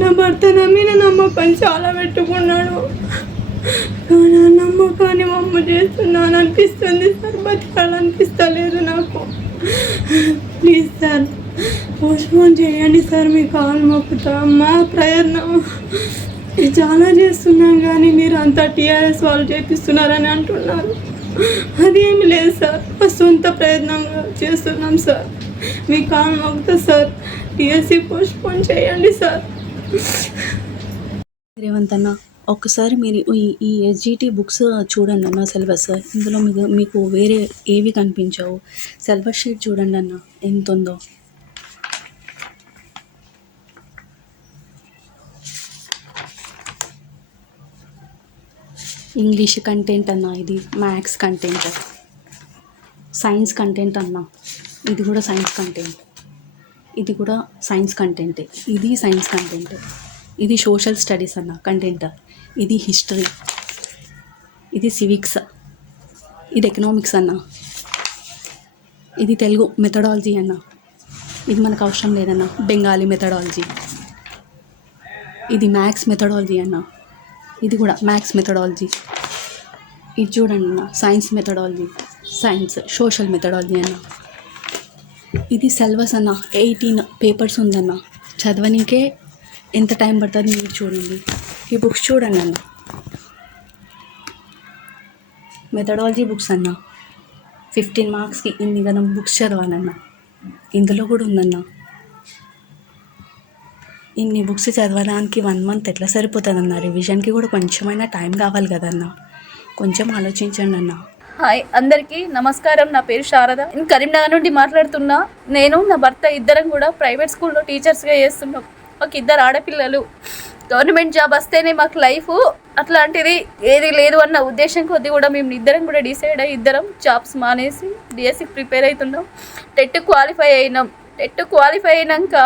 నా భర్త నా మీద నమ్మకం చాలా పెట్టుకున్నాడు. కానీ ఆ నమ్మకాన్ని మమ్మ చేస్తున్నాను అనిపిస్తుంది సార్. బతికాలనిపిస్తలేదు నాకు. ప్లీజ్ సార్ పోస్ట్పోన్ చేయండి సార్ మీ కాల్ మొక్కుతా మా ప్రయత్నం. చాలా చేస్తున్నాం కానీ మీరు అంతా టీఆర్ఎస్ వాళ్ళు చేపిస్తున్నారని అంటున్నారు. అదేమి లేదు సార్ మా సొంత ప్రయత్నంగా చేస్తున్నాం సార్. మీ కాల్ మొక్కుతా సార్. టీఎస్సీ పోస్ట్పోన్ చేయండి సార్. రేవంత్ అన్న ఒక్కసారి మీరు ఈ ఈ ఎస్జిటి బుక్స్ చూడండి అన్న సిలబస్ ఇందులో మీకు మీకు వేరే ఏవి కనిపించావు? సిలబస్ షీట్ చూడండి అన్న ఎంత ఉందో ఇంగ్లీష్ కంటెంట్ అన్న ఇది మ్యాథ్స్ కంటెంట్ సైన్స్ కంటెంట్ అన్న ఇది కూడా సైన్స్ కంటెంట్ ఇది కూడా సైన్స్ కంటెంటే. ఇది సైన్స్ కంటెంట్. ఇది సోషల్ స్టడీస్ అన్న కంటెంట్. ఇది హిస్టరీ. ఇది సివిక్స్. ఇది ఎకనామిక్స్ అన్న. ఇది తెలుగు మెథడాలజీ అన్న. ఇది మనకు అవసరం లేదన్న. బెంగాలీ మెథడాలజీ. ఇది మ్యాథ్స్ మెథడాలజీ అన్న. ఇది కూడా మ్యాథ్స్ మెథడాలజీ. ఇది చూడండి అన్న. Science methodology. Science social methodology అన్న. ఇది సిలబస్ అన్న ఎయిటీన్ పేపర్స్ ఉందన్న. చదవనీకే ఎంత టైం పడుతుంది మీరు చూడండి. ఈ బుక్స్ చూడండి అన్న. మెథడాలజీ బుక్స్ అన్న. ఫిఫ్టీన్ మార్క్స్కి ఇన్ని గనం బుక్స్ చదవాలన్న. ఇందులో కూడా ఉందన్న. ఇన్ని బుక్స్ చదవడానికి వన్ మంత్ ఎట్లా సరిపోతుంది అన్న రివిజన్కి కూడా కొంచెమైనా టైం కావాలి కదన్న. కొంచెం ఆలోచించండి అన్నా. హాయ్ అందరికీ నమస్కారం. నా పేరు శారద. నేను కరీంనగర్ నుండి మాట్లాడుతున్నా. నేను నా భర్త ఇద్దరం కూడా ప్రైవేట్ స్కూల్లో టీచర్స్గా చేస్తున్నాం. మాకు ఇద్దరు ఆడపిల్లలు. గవర్నమెంట్ జాబ్ వస్తేనే మాకు లైఫ్. అట్లాంటిది ఏది లేదు అన్న ఉద్దేశం కొద్ది కూడా మేము ఇద్దరం కూడా డిసైడ్ అయ్యి ఇద్దరం జాబ్స్ మానేసి డిఎస్సికి ప్రిపేర్ అవుతున్నాం. టెట్ క్వాలిఫై అయినాం. టెట్ క్వాలిఫై అయినాక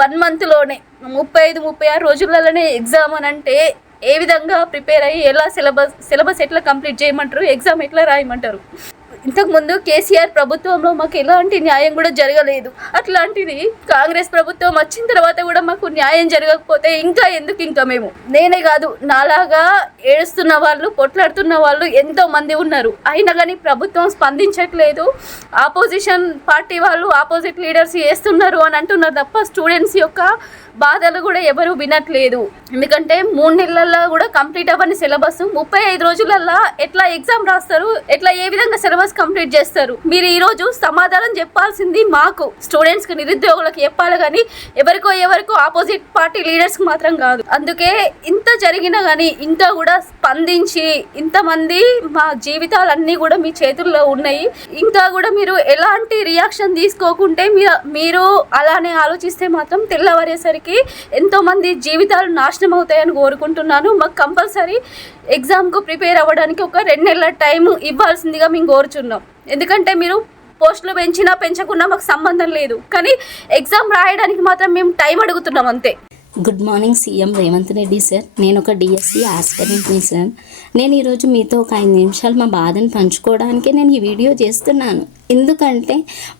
వన్ మంత్లోనే ముప్పై ఐదు ముప్పై ఆరు రోజులలోనే ఎగ్జామ్ అని అంటే ఏ విధంగా ప్రిపేర్ అయ్యి ఎలా సిలబస్ సిలబస్ ఎట్లా కంప్లీట్ చేయమంటారు ఎగ్జామ్ ఎట్లా రాయమంటారు? ఇంతకుముందు కేసీఆర్ ప్రభుత్వంలో మాకు ఎలాంటి న్యాయం కూడా జరగలేదు. అట్లాంటిది కాంగ్రెస్ ప్రభుత్వం వచ్చిన తర్వాత కూడా మాకు న్యాయం జరగకపోతే ఇంకా ఎందుకు ఇంకా మేము? నేనే కాదు నాలాగా ఏడుస్తున్న వాళ్ళు పొట్లాడుతున్న వాళ్ళు ఎంతో మంది ఉన్నారు. అయినా కానీ ప్రభుత్వం స్పందించట్లేదు. ఆపోజిషన్ పార్టీ వాళ్ళు ఆపోజిట్ లీడర్స్ చేస్తున్నారు అని అంటున్నారు తప్ప స్టూడెంట్స్ యొక్క బాధలు కూడా ఎవరు వినట్లేదు. ఎందుకంటే మూడు నెలల్లో కూడా కంప్లీట్ అవ్వని సిలబస్ ముప్పై ఐదు రోజులల్లో ఎట్లా ఎగ్జామ్ రాస్తారు ఎట్లా ఏ విధంగా సిలబస్ కంప్లీట్ చేస్తారు మీరు ఈ రోజు సమాధానం చెప్పాల్సింది మాకు. స్టూడెంట్స్కి నిరుద్యోగులకు చెప్పాలి కానీ ఎవరికో ఎవరికో ఆపోజిట్ పార్టీ లీడర్స్కి మాత్రం కాదు. అందుకే ఇంత జరిగినా కానీ ఇంకా కూడా స్పందించి ఇంతమంది మా జీవితాలన్నీ కూడా మీ చేతుల్లో ఉన్నాయి. ఇంకా కూడా మీరు ఎలాంటి రియాక్షన్ తీసుకోకుంటే మీరు మీరు అలానే ఆలోచిస్తే మాత్రం తెల్లవారేసరికి ఎంతో మంది జీవితాలు నాశనం అవుతాయని కోరుకుంటున్నాను. మాకు కంపల్సరీ ఎగ్జామ్కు ప్రిపేర్ అవ్వడానికి ఒక రెండు నెలల టైం ఇవ్వాల్సిందిగా మేము కోరుచున్నాం. ఎందుకంటే మీరు పోస్టులు పెంచినా పెంచకున్నా మాకు సంబంధం లేదు. కానీ ఎగ్జామ్ రాయడానికి మాత్రం మేము టైం అడుగుతున్నాం అంతే. Good morning CM Revanth Reddy sir. నేను ఒక డిఎస్సి ఆస్పిరెంట్ని సార్. నేను ఈరోజు మీతో ఒక ఐదు నిమిషాలు మా బాధను పంచుకోవడానికి నేను ఈ వీడియో చేస్తున్నాను. ఎందుకంటే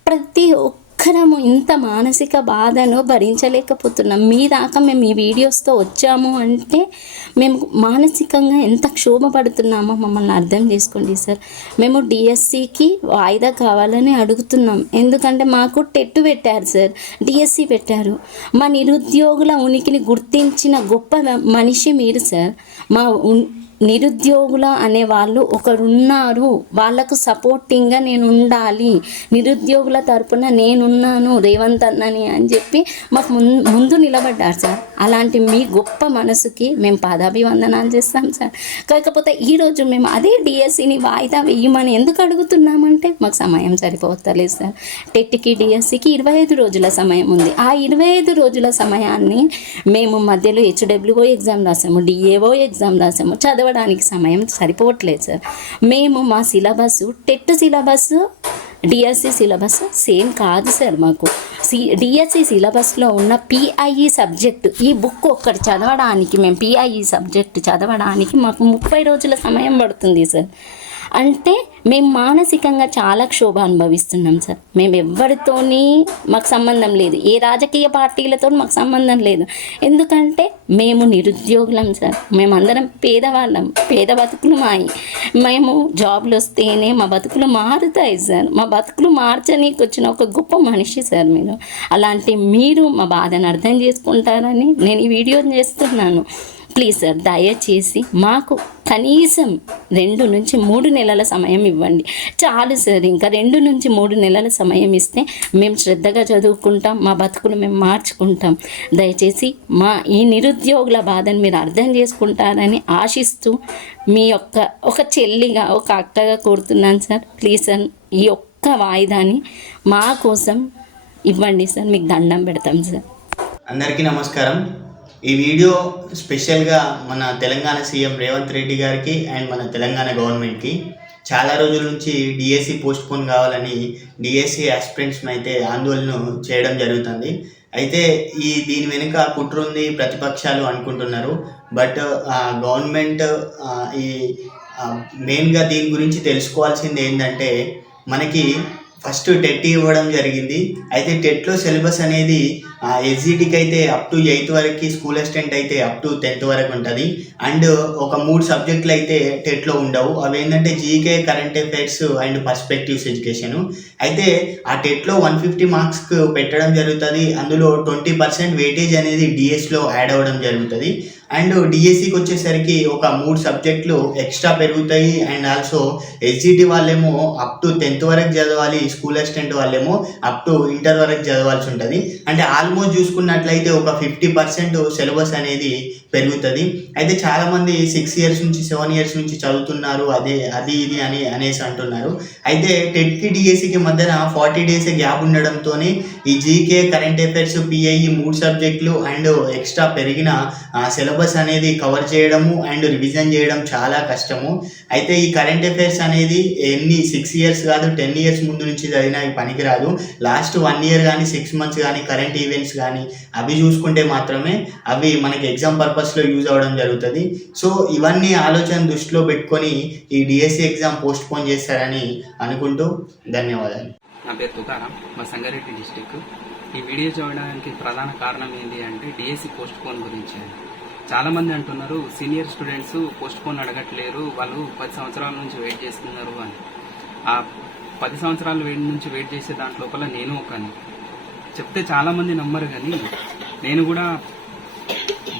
ప్రతి ఒక్క ఒక్కరము ఇంత మానసిక బాధను భరించలేకపోతున్నాం. మీ దాకా మేము ఈ వీడియోస్తో వచ్చాము అంటే మేము మానసికంగా ఎంత క్షోభపడుతున్నామో మమ్మల్ని అర్థం చేసుకోండి సార్. మేము డిఎస్సికి వాయిదా కావాలని అడుగుతున్నాం. ఎందుకంటే మాకు టెట్టు పెట్టారు సార్. డిఎస్సి పెట్టారు. మా నిరుద్యోగుల ఉనికిని గుర్తించిన గొప్ప మనిషి మీరు సార్. మా నిరుద్యోగుల అనే వాళ్ళు ఒకరున్నారు. వాళ్ళకు సపోర్టింగ్గా నేను ఉండాలి నిరుద్యోగుల తరపున నేనున్నాను రేవంత్ అన్నని అని చెప్పి మాకు ముం- ముందు నిలబడ్డారు సార్. అలాంటి మీ గొప్ప మనసుకి మేము పాదాభివందనాలు చేస్తాం సార్. కాకపోతే ఈరోజు మేము అదే డిఎస్సిని వాయిదా వేయమని ఎందుకు అడుగుతున్నామంటే మాకు సమయం సరిపోతలేదు సార్. టెట్కి డిఎస్సికి ఇరవై ఐదు రోజుల సమయం ఉంది. ఆ ఇరవై ఐదు రోజుల సమయాన్ని మేము మధ్యలో హెచ్డబ్ల్యూఓ ఎగ్జామ్ రాసాము డిఏఓ ఎగ్జామ్ రాసాము చదవడానికి సమయం సరిపోవట్లేదు సార్. మేము మా syllabus TET syllabus DSC syllabus same కాదు సార్ మాకు. సి డిఎస్సి సిలబస్లో ఉన్న పిఐఈ సబ్జెక్ట్ ఈ బుక్ ఒక్కటి చదవడానికి మేము పిఐఈ సబ్జెక్ట్ చదవడానికి మాకు ముప్పై రోజుల సమయం పడుతుంది సార్. అంటే మేము మానసికంగా చాలా క్షోభ అనుభవిస్తున్నాం సార్. మేము ఎవరితోని మాకు సంబంధం లేదు. ఏ రాజకీయ పార్టీలతో మాకు సంబంధం లేదు. ఎందుకంటే మేము నిరుద్యోగులం సార్. మేమందరం పేదవాళ్ళం. పేద బతుకులు మాయి. మేము జాబ్లు వస్తేనే మా బతుకులు మారుతాయి సార్. మా బతుకులు మార్చనీకి వచ్చిన ఒక గొప్ప మనిషి సార్ మీరు. అలాంటి మీరు మా బాధను అర్థం చేసుకుంటారని నేను ఈ వీడియో చేస్తున్నాను. ప్లీజ్ సార్ దయచేసి మాకు కనీసం రెండు నుంచి మూడు నెలల సమయం ఇవ్వండి. చాలు సార్ ఇంకా రెండు నుంచి మూడు నెలల సమయం ఇస్తే మేము శ్రద్ధగా చదువుకుంటాం మా బతుకులు మేము మార్చుకుంటాం. దయచేసి మా ఈ నిరుద్యోగుల బాధను మీరు అర్థం చేసుకుంటారని ఆశిస్తూ మీ యొక్క ఒక చెల్లిగా ఒక అక్కగా కోరుతున్నాను సార్ ప్లీజ్ సార్ ఈ ఒక్క వాయిదాని మా కోసం ఇవ్వండి సార్ మీకు దండం పెడతాం సార్ అందరికీ నమస్కారం. ఈ వీడియో స్పెషల్గా మన తెలంగాణ సీఎం రేవంత్ రెడ్డి గారికి అండ్ మన తెలంగాణ గవర్నమెంట్కి చాలా రోజుల నుంచి డిఎస్సి పోస్ట్ పోన్ కావాలని డిఎస్సి ఆస్పిరెంట్స్ అయితే ఆందోళన చేయడం జరుగుతుంది. అయితే ఈ దీని వెనుక కుట్ర ఉంది ప్రతిపక్షాలు అనుకుంటున్నారు. బట్ గవర్నమెంట్ ఈ మెయిన్గా దీని గురించి తెలుసుకోవాల్సింది ఏంటంటే మనకి ఫస్ట్ టెట్ ఇవ్వడం జరిగింది. అయితే టెట్లో సిలబస్ అనేది ఎస్జిటికి అయితే అప్ టు ఎయిత్ వరకు స్కూల్ అసిస్టెంట్ అయితే అప్ టు టెన్త్ వరకు ఉంటుంది. అండ్ ఒక మూడు సబ్జెక్టులు అయితే టెట్లో ఉండవు. అవి ఏంటంటే GK current affairs and perspectives education అయితే ఆ టెట్లో వన్ ఫిఫ్టీ మార్క్స్కి పెట్టడం జరుగుతుంది. అందులో ట్వంటీ పర్సెంట్ వెయిటేజ్ అనేది డిఎస్లో యాడ్ అవ్వడం జరుగుతుంది. అండ్ డిఎస్సికి వచ్చేసరికి ఒక మూడు సబ్జెక్టులు ఎక్స్ట్రా పెరుగుతాయి. అండ్ ఆల్సో ఎస్జిటి వాళ్ళేమో అప్ టు టెన్త్ వరకు చదవాలి స్కూల్ అసిస్టెంట్ వాళ్ళేమో అప్ టు ఇంటర్ వరకు చదవాల్సి ఉంటుంది. అంటే ఆల్మోస్ట్ చూసుకున్నట్లయితే ఒక ఫిఫ్టీ పర్సెంట్ సిలబస్ అనేది పెరుగుతుంది. అయితే చాలామంది సిక్స్ ఇయర్స్ నుంచి సెవెన్ ఇయర్స్ నుంచి చదువుతున్నారు అదే అది ఇది అని అనేసి అంటున్నారు. అయితే టెట్కి డిఎస్సికి మధ్యన ఫార్టీ డేస్ గ్యాప్ ఉండడంతో ఈ జీకే కరెంట్ అఫైర్స్ పిఐఈ మూడు సబ్జెక్టులు అండ్ ఎక్స్ట్రా పెరిగిన సిలబస్ అనేది కవర్ చేయడము అండ్ రివిజన్ చేయడం చాలా కష్టము. అయితే ఈ కరెంట్ అఫైర్స్ అనేది ఎన్ని సిక్స్ ఇయర్స్ కాదు టెన్ ఇయర్స్ ముందు నుంచి చదివినా పనికిరాదు. లాస్ట్ వన్ ఇయర్ కానీ సిక్స్ మంత్స్ కానీ కరెంట్ ఈవెంట్స్ కానీ అవి చూసుకుంటే మాత్రమే అవి మనకి ఎగ్జామ్ పర్పస్లో యూజ్ అవ్వడం జరుగుతుంది. సో ఇవన్నీ ఆలోచన దృష్టిలో పెట్టుకొని ఈ డిఎస్సి ఎగ్జామ్ పోస్ట్ పోన్ చేస్తారని అనుకుంటూ ధన్యవాదాలు. నా పేరు తుకారాం మా సంగారెడ్డి డిస్టిక్ ఈ వీడియో చూడడానికి ప్రధాన కారణం ఏంటి అంటే డిఎస్సి పోస్ట్ పోన్ గురించి. చాలా మంది అంటున్నారు సీనియర్ స్టూడెంట్స్ పోస్ట్ పోన్ అడగట్లేరు వాళ్ళు పది సంవత్సరాల నుంచి వెయిట్ చేస్తున్నారు అని. ఆ పది సంవత్సరాల వెయిట్ నుంచి వెయిట్ చేసే దాంట్లోపల నేను ఒకని చెప్తే చాలా మంది నమ్మరు కానీ నేను కూడా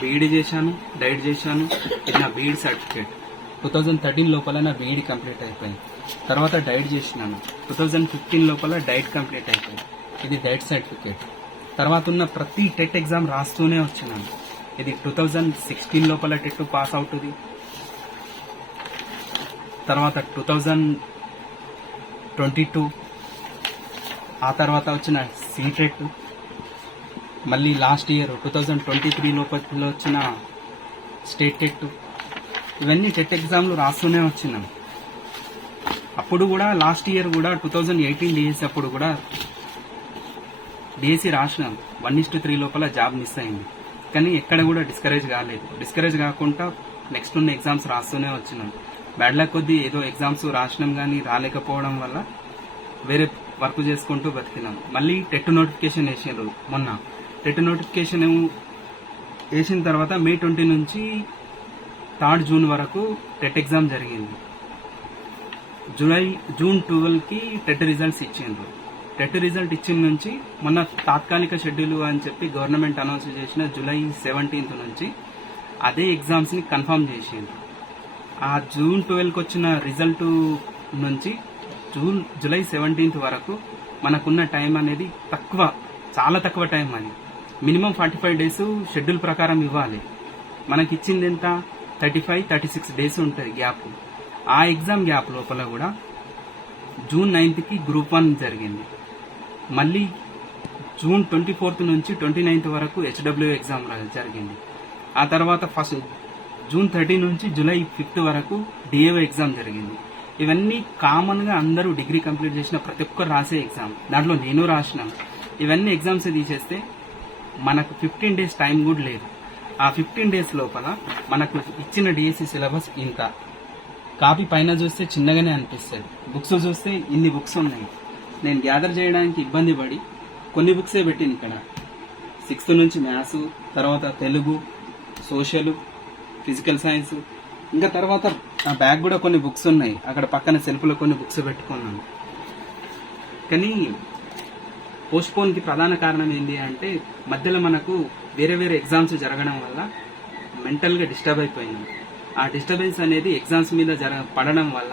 బీఈడి చేశాను డైట్ చేశాను ఇది నా BEd certificate two thousand thirteen లోపల నా బీఈడి కంప్లీట్ అయిపోయింది. తర్వాత డైట్ చేసినాను. టూ థౌజండ్ ఫిఫ్టీన్ లోపల డైట్ కంప్లీట్ అయిపోయింది. ఇది డైట్ సర్టిఫికేట్ తర్వాత ఉన్న ప్రతి టెట్ ఎగ్జామ్ రాస్తూనే వచ్చినాను. ఇది టూ థౌజండ్ సిక్స్టీన్ లోపల టెట్ పాస్ అవుతుంది. తర్వాత టూ థౌజండ్ ట్వంటీ టూ ఆ తర్వాత వచ్చిన సీటెట్ మళ్ళీ last year two thousand twenty three లోపల వచ్చిన స్టేట్ టెట్ ఇవన్నీ టెట్ ఎగ్జామ్లు రాస్తూనే వచ్చినాను అప్పుడు కూడా లాస్ట్ ఇయర్ కూడా టూ థౌజండ్ ఎయిటీన్ డిఎస్సి అప్పుడు కూడా డిఎస్సి రాసినాం. వన్ ఇస్ త్రీ లోపల జాబ్ మిస్ అయింది. కానీ ఎక్కడ కూడా డిస్కరేజ్ కాలేదు. డిస్కరేజ్ కాకుండా నెక్స్ట్ ఉన్న ఎగ్జామ్స్ రాస్తూనే వచ్చినాను బ్యాడ్ లక్ కొద్దీ ఏదో ఎగ్జామ్స్ రాసినాం కానీ రాలేకపోవడం వల్ల వేరే వర్క్ చేసుకుంటూ బతికినాం. మళ్ళీ టెట్ నోటిఫికేషన్ వేసారు మొన్న. టెట్ నోటిఫికేషన్ వేసిన తర్వాత మే ట్వంటీ నుంచి థర్డ్ జూన్ వరకు టెట్ ఎగ్జామ్ జరిగింది. జూలై జూన్ ట్వెల్వ్కి టెట్ రిజల్ట్స్ ఇచ్చిండ్రు. టెట్ రిజల్ట్ ఇచ్చిన నుంచి మొన్న తాత్కాలిక షెడ్యూల్ అని చెప్పి గవర్నమెంట్ అనౌన్స్ చేసిన జూలై సెవెంటీన్త్ నుంచి అదే ఎగ్జామ్స్ని కన్ఫర్మ్ చేసింది ఆ జూన్ ట్వెల్వ్కి వచ్చిన రిజల్ట్ నుంచి జూన్ జూలై సెవెంటీన్త్ వరకు మనకున్న టైం అనేది తక్కువ చాలా తక్కువ టైం అది. Minimum forty five days schedule ప్రకారం ఇవ్వాలి. మనకి ఇచ్చింది ఎంత? Thirty five thirty six days ఉంటుంది గ్యాప్. ఆ ఎగ్జామ్ గ్యాప్ లోపల కూడా జూన్ నైన్త్కి గ్రూప్ వన్ జరిగింది. మళ్ళీ జూన్ ట్వంటీ ఫోర్త్ నుంచి ట్వంటీ నైన్త్ వరకు హెచ్డబ్ల్యూ ఎగ్జామ్ రా- జరిగింది. ఆ తర్వాత ఫస్ట్ జూన్ థర్టీ నుంచి జూలై ఫిఫ్త్ వరకు డిఏఓ ఎగ్జామ్ జరిగింది. ఇవన్నీ కామన్గా అందరూ డిగ్రీ కంప్లీట్ చేసిన ప్రతి ఒక్కరు రాసే ఎగ్జామ్ దాంట్లో నేను రాసిన. ఇవన్నీ ఎగ్జామ్స్ తీసేస్తే మనకు ఫిఫ్టీన్ డేస్ టైం కూడా లేదు. ఆ ఫిఫ్టీన్ డేస్ లోపల మనకు ఇచ్చిన డిఎస్సి సిలబస్ ఇంత. కాపీ పైన చూస్తే చిన్నగానే అనిపిస్తుంది. బుక్స్ చూస్తే ఇన్ని బుక్స్ ఉన్నాయి. నేను గ్యాదర్ చేయడానికి ఇబ్బంది పడి కొన్ని బుక్సే పెట్టింది ఇక్కడ. సిక్స్త్ నుంచి మ్యాథ్స్ తర్వాత తెలుగు సోషల్ ఫిజికల్ సైన్స్ ఇంకా తర్వాత నా బ్యాగ్ కూడా కొన్ని బుక్స్ ఉన్నాయి. అక్కడ పక్కన సెల్ఫ్లో కొన్ని బుక్స్ పెట్టుకున్నాను. కానీ పోస్ట్పోన్కి ప్రధాన కారణం ఏంటి అంటే మధ్యలో మనకు వేరే వేరే ఎగ్జామ్స్ జరగడం వల్ల మెంటల్గా డిస్టర్బ్ అయిపోయింది. ఆ డిస్టర్బెన్స్ అనేది ఎగ్జామ్స్ మీద జర పడడం వల్ల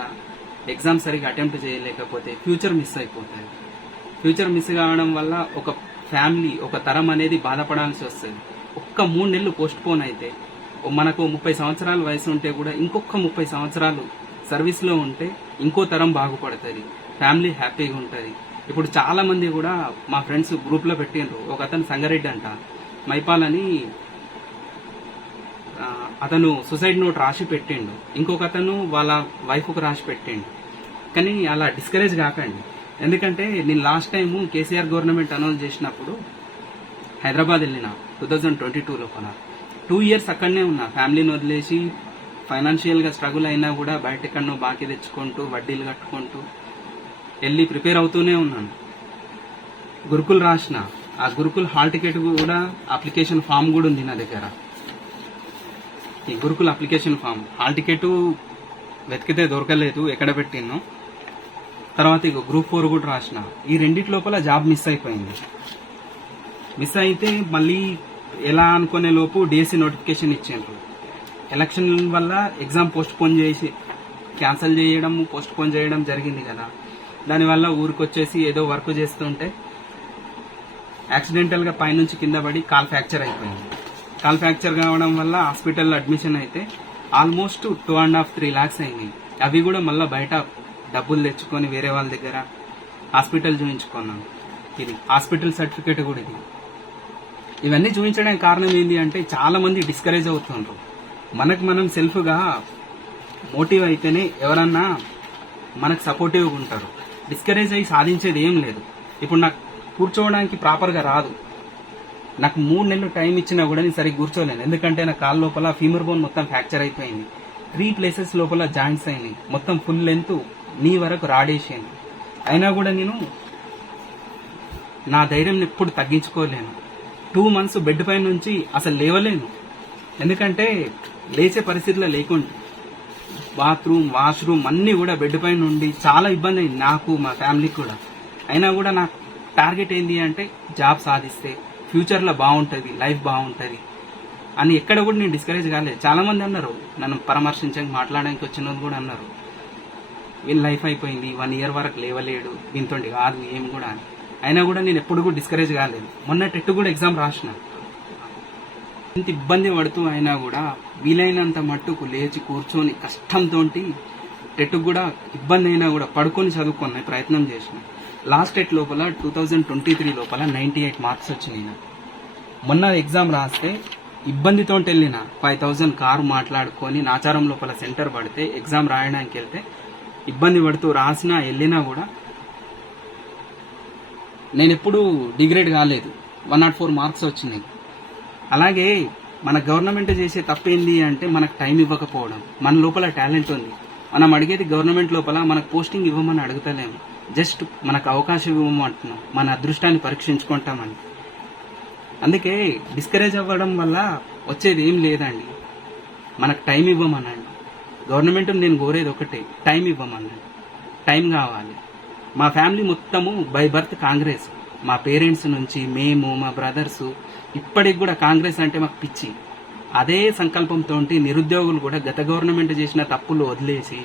ఎగ్జామ్ సరిగా అటెంప్ట్ చేయలేకపోతే ఫ్యూచర్ మిస్ అయిపోతుంది ఫ్యూచర్ మిస్ కావడం వల్ల ఒక ఫ్యామిలీ ఒక తరం అనేది బాధపడాల్సి వస్తుంది. ఒక్క మూడు నెలలు పోస్ట్ పోన్ అయితే మనకు ముప్పై సంవత్సరాల వయసు ఉంటే కూడా ఇంకొక ముప్పై సంవత్సరాలు సర్వీస్లో ఉంటే ఇంకో తరం బాగుపడుతుంది. ఫ్యామిలీ హ్యాపీగా ఉంటుంది. ఇప్పుడు చాలా మంది కూడా మా ఫ్రెండ్స్ గ్రూప్లో పెట్టిండ్రు. ఒక అతను సంగారెడ్డి అంట. మైపాల్ అని అతను సుసైడ్ నోట్ రాసి పెట్టిండు. ఇంకొక అతను వాళ్ళ వైఫ్కు రాసి పెట్టిండు. కానీ అలా డిస్కరేజ్ కాకండి. ఎందుకంటే నేను last time KCR government announce చేసినప్పుడు హైదరాబాద్ వెళ్ళిన టూ థౌజండ్ ట్వంటీ టూ లోపల. టూ ఇయర్స్ అక్కడనే ఉన్నా. ఫ్యామిలీని వదిలేసి ఫైనాన్షియల్గా స్ట్రగుల్ అయినా కూడా బయట ఎక్కడనో బాకీ తెచ్చుకుంటూ వడ్డీలు కట్టుకుంటూ వెళ్ళి ప్రిపేర్ అవుతూనే ఉన్నాను. గురుకుల్ రాసిన. ఆ గురుకుల్ హాల్ టికెట్ కూడా అప్లికేషన్ ఫామ్ కూడా ఉంది నా దగ్గర. ఈ Gurukul application form hall ticket వెతికితే దొరకలేదు. ఎక్కడ పెట్టినో తర్వాత ఇక గ్రూప్ ఫోర్ కూడా రాసిన. ఈ రెండిటి లోపల జాబ్ మిస్ అయిపోయింది. మిస్ అయితే మళ్ళీ ఎలా అనుకునే లోపు డిఎస్సి నోటిఫికేషన్ ఇచ్చిండ్రు. ఎలక్షన్ వల్ల ఎగ్జామ్ పోస్ట్ పోన్ చేసి క్యాన్సిల్ చేయడం పోస్ట్ పోన్ చేయడం జరిగింది కదా. దానివల్ల ఊరికి వచ్చేసి ఏదో వర్క్ చేస్తుంటే యాక్సిడెంటల్గా పైనుంచి కింద పడి కాల్ ఫ్రాక్చర్ అయిపోయింది. కాల్ ఫ్రాక్చర్ కావడం వల్ల హాస్పిటల్లో అడ్మిషన్ అయితే almost two and half three lakhs అయింది అవి కూడా మళ్ళీ బయట డబ్బులు తెచ్చుకొని వేరే వాళ్ళ దగ్గర హాస్పిటల్ చూపించుకున్నాను ఇది హాస్పిటల్ సర్టిఫికేట్ కూడా ఇది. ఇవన్నీ చూపించడానికి కారణం ఏంటి అంటే చాలా మంది డిస్కరేజ్ అవుతుండ్రు. మనకు మనం సెల్ఫ్గా మోటివ్ అయితేనే ఎవరన్నా మనకు సపోర్టివ్గా ఉంటారు. డిస్కరేజ్ అయ్యి సాధించేది ఏం లేదు. ఇప్పుడు నాకు కూర్చోవడానికి ప్రాపర్గా రాదు. నాకు మూడు నెలలు టైం ఇచ్చినా కూడా నేను సరిగ్గా కూర్చోలేను. ఎందుకంటే నా కాళ్ళ లోపల ఫీమర్ బోన్ మొత్తం ఫ్రాక్చర్ అయిపోయింది. త్రీ ప్లేసెస్ లోపల జాయింట్స్ అయినాయి. మొత్తం ఫుల్ లెంత్ నీ వరకు రాడేసింది అయినా కూడా నేను నా ధైర్యం ఎప్పుడు తగ్గించుకోలేను. టూ మంత్స్ బెడ్ పై నుంచి అసలు లేవలేను. ఎందుకంటే లేచే పరిస్థితిలో లేకుండా. బాత్రూమ్ వాష్రూమ్ అన్నీ కూడా బెడ్ పై నుండి చాలా ఇబ్బంది అయింది నాకు మా ఫ్యామిలీకి కూడా. అయినా కూడా నాకు టార్గెట్ ఏంటి అంటే జాబ్ సాధిస్తే ఫ్యూచర్లో బాగుంటుంది లైఫ్ బాగుంటుంది అని ఎక్కడ కూడా నేను డిస్కరేజ్ కాలేదు. చాలామంది అన్నారు నన్ను పరామర్శించడానికి మాట్లాడడానికి వచ్చిన కూడా అన్నారు. వీళ్ళ లైఫ్ అయిపోయింది వన్ ఇయర్ వరకు లేవలేడు దీంతో కాదు ఏం కూడా అని. అయినా కూడా నేను ఎప్పుడు కూడా డిస్కరేజ్ కాలేదు. మొన్న టెట్ కూడా ఎగ్జామ్ రాసిన. ఇంత ఇబ్బంది పడుతూ అయినా కూడా వీలైనంత మట్టుకు లేచి కూర్చొని కష్టంతో టెట్ కూడా ఇబ్బంది అయినా కూడా పడుకొని చదువుకునే ప్రయత్నం చేసిన. లాస్ట్ టెట్ లోపల టూ థౌజండ్ ట్వంటీ త్రీ లోపల నైంటీ ఎయిట్ మార్క్స్ వచ్చినాయి మొన్న ఎగ్జామ్ రాస్తే ఇబ్బందితో వెళ్ళిన. ఫైవ్ థౌజండ్ కారు మాట్లాడుకొని నాచారం లోపల సెంటర్ పడితే ఎగ్జామ్ రాయడానికి వెళ్తే ఇబ్బంది పడుతూ రాసినా వెళ్ళినా కూడా నేను ఎప్పుడూ డిగ్రేడ్ కాలేదు. వన్ నాట్ ఫోర్ మార్క్స్ వచ్చినాయి. అలాగే మన గవర్నమెంట్ చేసే తప్పేంది అంటే మనకు టైం ఇవ్వకపోవడం మన లోపల టాలెంట్ ఉంది. మనం అడిగేది గవర్నమెంట్ లోపల మనకు పోస్టింగ్ ఇవ్వమని అడుగుతలేము జస్ట్ మనకు అవకాశం ఇవ్వము అంటున్నాం. మన అదృష్టాన్ని పరీక్షించుకుంటామని. అందుకే డిస్కరేజ్ అవ్వడం వల్ల వచ్చేది ఏం లేదండి. మనకు టైం ఇవ్వమనండి. గవర్నమెంట్ నేను కోరేది ఒకటే టైం ఇవ్వమని టైం కావాలి. మా ఫ్యామిలీ మొత్తము బై బర్త్ కాంగ్రెస్. మా పేరెంట్స్ నుంచి మేము మా బ్రదర్స్ ఇప్పటికి కూడా కాంగ్రెస్ అంటే మాకు పిచ్చి. అదే సంకల్పంతో నిరుద్యోగులు కూడా గత గవర్నమెంట్ చేసిన తప్పులు వదిలేసి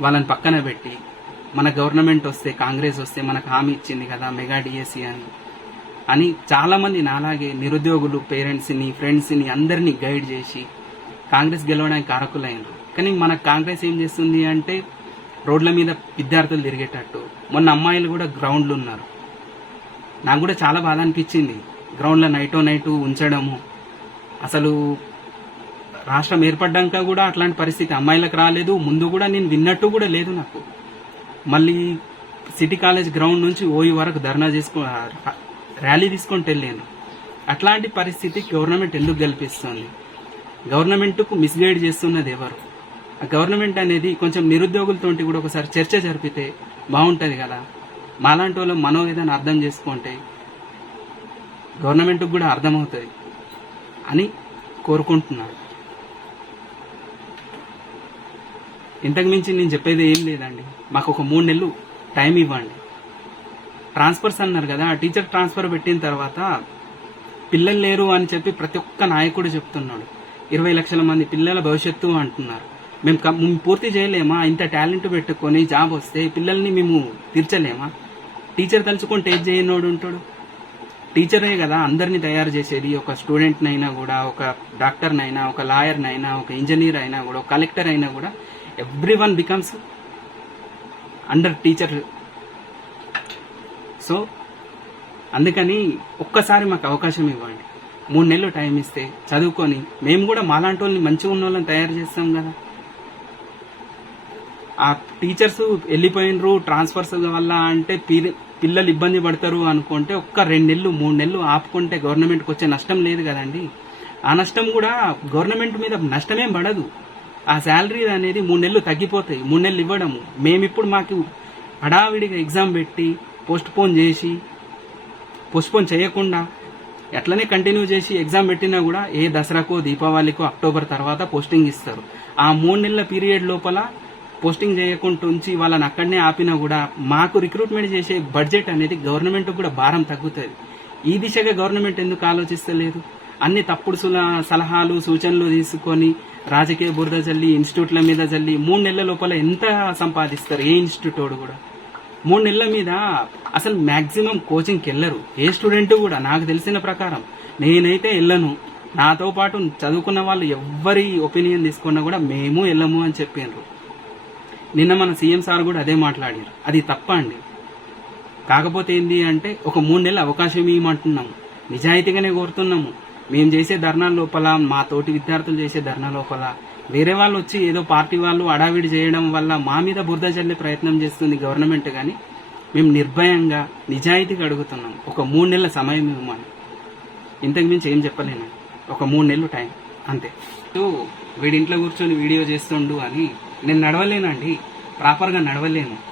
వాళ్ళని పక్కన పెట్టి మన గవర్నమెంట్ వస్తే కాంగ్రెస్ వస్తే మనకు హామీ ఇచ్చింది కదా మెగా డిఎస్సి అని. అని చాలామంది నాలాగే నిరుద్యోగులు పేరెంట్స్ని ఫ్రెండ్స్ని అందరినీ గైడ్ చేసి కాంగ్రెస్ గెలవడానికి కారకులైంది కానీ మన కాంగ్రెస్ ఏం చేస్తుంది అంటే రోడ్ల మీద విద్యార్థులు తిరిగేటట్టు. మొన్న అమ్మాయిలు కూడా గ్రౌండ్లు ఉన్నారు. నాకు కూడా చాలా బాధ అనిపించింది. గ్రౌండ్లో నైటో నైటు ఉంచడము. అసలు రాష్ట్రం ఏర్పడ్డాక కూడా అట్లాంటి పరిస్థితి అమ్మాయిలకు రాలేదు. ముందు కూడా నేను విన్నట్టు కూడా లేదు నాకు. మళ్ళీ సిటీ కాలేజ్ గ్రౌండ్ నుంచి ఓయి వరకు ధర్నా చేసుకో ర్యాలీ తీసుకొని వెళ్ళాను. అట్లాంటి పరిస్థితి గవర్నమెంట్ ఎందుకు కల్పిస్తుంది గవర్నమెంట్కు మిస్గైడ్ చేస్తున్నది ఎవరు? ఆ గవర్నమెంట్ అనేది కొంచెం నిరుద్యోగులతోటి కూడా ఒకసారి చర్చ జరిపితే బాగుంటుంది కదా? మాలాంటి వాళ్ళు మనోవేదన అర్థం చేసుకుంటే గవర్నమెంట్కి కూడా అర్థమవుతుంది అని కోరుకుంటున్నాడు ఇంతకు మించి నేను చెప్పేది ఏం లేదండి. మాకు ఒక మూడు నెలలు టైం ఇవ్వండి. ట్రాన్స్ఫర్స్ అన్నారు కదా ఆ టీచర్ ట్రాన్స్ఫర్ పెట్టిన తర్వాత పిల్లలు లేరు అని చెప్పి ప్రతి ఒక్క నాయకుడు చెప్తున్నాడు. ఇరవై లక్షల మంది పిల్లల భవిష్యత్తు అంటున్నారు. మేము కం- మేము పూర్తి చేయలేమా? ఇంత టాలెంట్ పెట్టుకొని జాబ్ వస్తే పిల్లల్ని మేము తీర్చలేమా? టీచర్ తలుచుకుంటే ఏది చేయనోడు ఉంటాడు? టీచరే కదా అందరినీ తయారు చేసేది. ఒక స్టూడెంట్నైనా కూడా ఒక డాక్టర్నైనా ఒక లాయర్నైనా ఒక ఇంజనీర్ అయినా కూడా ఒక కలెక్టర్ అయినా కూడా every one becomes under teacher. So అందుకని ఒక్కసారి మాకు అవకాశం ఇవ్వండి. మూడు నెలలు టైం ఇస్తే చదువుకొని మేము కూడా మాలాంటి వాళ్ళని మంచిగా ఉన్న వాళ్ళని తయారు చేస్తాం కదా. ఆ టీచర్స్ వెళ్ళిపోయినరు ట్రాన్స్ఫర్స్ వల్ల అంటే పిల్లలు ఇబ్బంది పడతారు అనుకుంటే ఒక్క రెండు నెలలు మూడు నెలలు ఆపుకుంటే గవర్నమెంట్కి వచ్చే నష్టం లేదు కదండి. ఆ నష్టం కూడా గవర్నమెంట్ మీద నష్టమేం పడదు. ఆ శాలరీ అనేది మూడు నెలలు తగ్గిపోతాయి మూడు నెలలు ఇవ్వడము. మేమిప్పుడు మాకు హడావిడిగా ఎగ్జామ్ పెట్టి పోస్ట్ పోన్ చేసి పోస్ట్పోన్ చేయకుండా ఎట్లనే కంటిన్యూ చేసి ఎగ్జామ్ పెట్టినా కూడా ఏ దసరాకో దీపావళికో అక్టోబర్ తర్వాత పోస్టింగ్ ఇస్తారు. ఆ మూడు నెలల పీరియడ్ లోపల పోస్టింగ్ చేయకుండా ఉంచి వాళ్ళని అక్కడనే ఆపినా కూడా మాకు రిక్రూట్మెంట్ చేసే బడ్జెట్ అనేది గవర్నమెంట్ కూడా భారం తగ్గుతుంది. ఈ దిశగా గవర్నమెంట్ ఎందుకు ఆలోచిస్తలేదు? అన్ని తప్పుడు సలహాలు సూచనలు తీసుకొని రాజకీయ బురద జల్లి ఇన్స్టిట్యూట్ల మీద జల్లి మూడు నెలల లోపల ఎంత సంపాదిస్తారు? ఏ ఇన్స్టిట్యూట్ వాడు కూడా? మూడు నెలల మీద అసలు మ్యాక్సిమం కోచింగ్కి వెళ్ళరు. ఏ స్టూడెంట్ కూడా నాకు తెలిసిన ప్రకారం. నేనైతే వెళ్ళను. నాతో పాటు చదువుకున్న వాళ్ళు ఎవ్వరి ఒపీనియన్ తీసుకున్నా కూడా మేము వెళ్ళము అని చెప్పిండ్రు నిన్న మన సీఎం సార్ కూడా అదే మాట్లాడారు అది తప్ప అండి. కాకపోతే ఏంది అంటే ఒక మూడు నెలల అవకాశం ఇవ్వమంటున్నాము. నిజాయితీగానే కోరుతున్నాము. మేము చేసే ధర్నా లోపల మా తోటి విద్యార్థులు చేసే ధర్నా లోపల వేరే వాళ్ళు వచ్చి ఏదో పార్టీ వాళ్ళు అడావిడి చేయడం వల్ల మా మీద బురద చల్లే ప్రయత్నం చేస్తుంది గవర్నమెంట్ కానీ మేము నిర్భయంగా నిజాయితీగా అడుగుతున్నాం ఒక మూడు నెలల సమయం ఇవ్వమని. ఇంతకు మించి ఏం చెప్పలేను. ఒక మూడు నెలలు టైం. అంతే. సో వీడి ఇంట్లో కూర్చొని వీడియో చేస్తుండు అని నేను నడవలేనండి. ప్రాపర్గా నడవలేను.